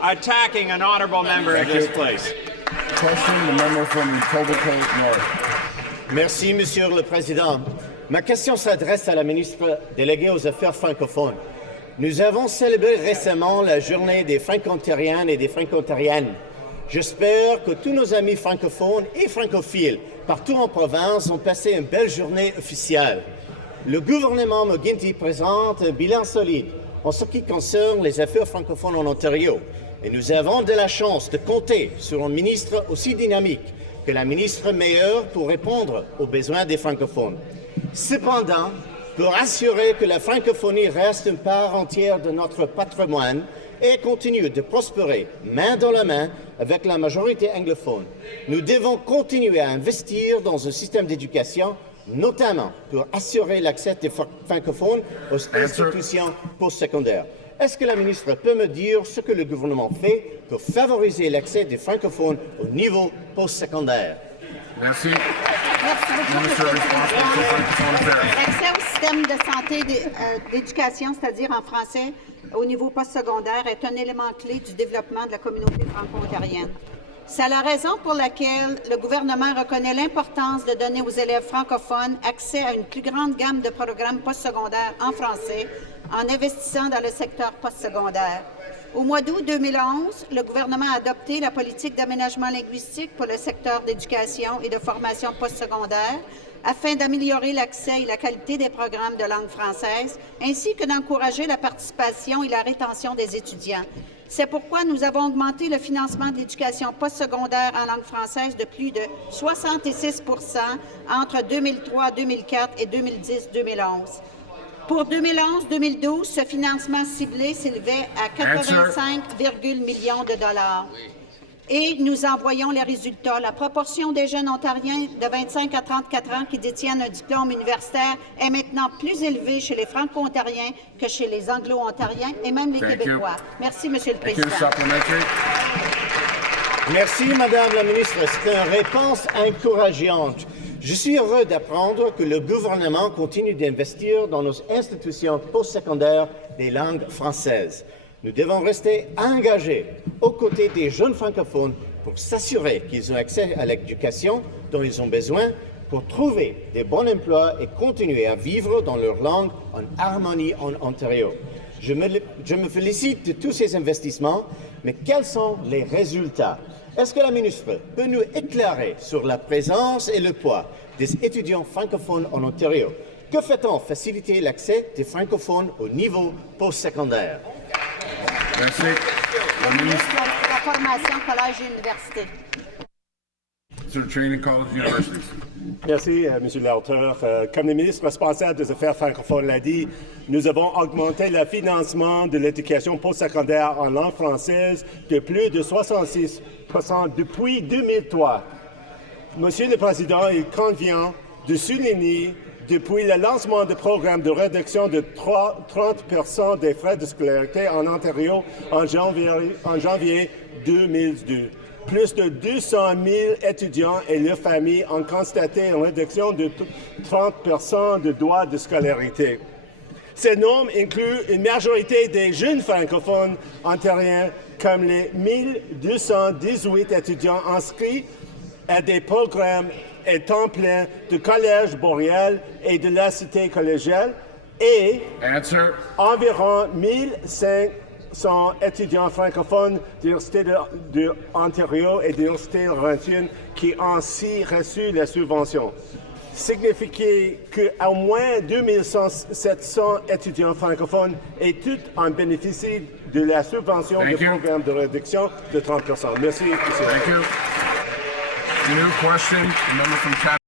attacking an honorable member of this place. Question, the member from Etobicoke North. Merci, Monsieur le Président. Ma question s'adresse à la ministre déléguée aux Affaires francophones. Nous avons célébré récemment la journée des Franco-ontariennes et des Franco-ontariennes. J'espère que tous nos amis francophones et francophiles partout en province ont passé une belle journée officielle. Le gouvernement McGuinty présente un bilan solide en ce qui concerne les affaires francophones en Ontario. Et nous avons de la chance de compter sur un ministre aussi dynamique que la ministre Meilleur pour répondre aux besoins des francophones. Cependant, pour assurer que la francophonie reste une part entière de notre patrimoine et continue de prospérer main dans la main avec la majorité anglophone, nous devons continuer à investir dans un système d'éducation, notamment pour assurer l'accès des francophones aux institutions postsecondaires. Est-ce que la ministre peut me dire ce que le gouvernement fait pour favoriser l'accès des francophones au niveau postsecondaire? Merci. Merci beaucoup, L'accès au système de santé d'éducation, c'est-à-dire en français, au niveau postsecondaire, est un élément clé du développement de la communauté franco-ontarienne. C'est la raison pour laquelle le gouvernement reconnaît l'importance de donner aux élèves francophones accès à une plus grande gamme de programmes postsecondaires en français en investissant dans le secteur postsecondaire. Au mois d'août 2011, le gouvernement a adopté la politique d'aménagement linguistique pour le secteur d'éducation et de formation postsecondaire afin d'améliorer l'accès et la qualité des programmes de langue française, ainsi que d'encourager la participation et la rétention des étudiants. C'est pourquoi nous avons augmenté le financement de l'éducation postsecondaire en langue française de plus de 66 % entre 2003-2004 et 2010-2011. Pour 2011-2012, ce financement ciblé s'élevait à 85,1 millions de dollars. Et nous en voyons les résultats. La proportion des jeunes ontariens de 25 à 34 ans qui détiennent un diplôme universitaire est maintenant plus élevée chez les franco-ontariens que chez les anglo-ontariens et même les Québécois. Merci, Monsieur le Président. Merci, Madame la ministre. C'est une réponse encourageante. Je suis heureux d'apprendre que le gouvernement continue d'investir dans nos institutions postsecondaires des langues françaises. Nous devons rester engagés aux côtés des jeunes francophones pour s'assurer qu'ils ont accès à l'éducation dont ils ont besoin pour trouver des bons emplois et continuer à vivre dans leur langue en harmonie en Ontario. Je me félicite de tous ces investissements, mais quels sont les résultats? Est-ce que la ministre peut nous éclairer sur la présence et le poids des étudiants francophones en Ontario? Que fait-on pour faciliter l'accès des francophones au niveau postsecondaire? Merci. Le ministre de la Formation, Collège et Université. Sir, Training College Universities. Merci, Monsieur l'auteur. Comme le ministre responsable des Affaires francophones l'a dit, nous avons augmenté le financement de l'éducation postsecondaire en langue française de plus de 66 % depuis 2003. Monsieur le Président, il convient de souligner depuis le lancement du programme de réduction de 30 % des frais de scolarité en Ontario en janvier 2002. Plus de 200 000 étudiants et leurs familles ont constaté une réduction de 30 % de droits de scolarité. Ces normes incluent une majorité des jeunes francophones ontariens, comme les 1218 étudiants inscrits à des programmes à temps plein du Collège Boréal et de la Cité collégiale et environ 1500 étudiants francophones de l'Université de Ontario et de l'Université Laurentienne qui ont ainsi reçu la subvention. Signifie qu'au moins 2700 étudiants francophones et tous en bénéficient de la subvention du programme de réduction de 30 %. Merci, monsieur. New question, member from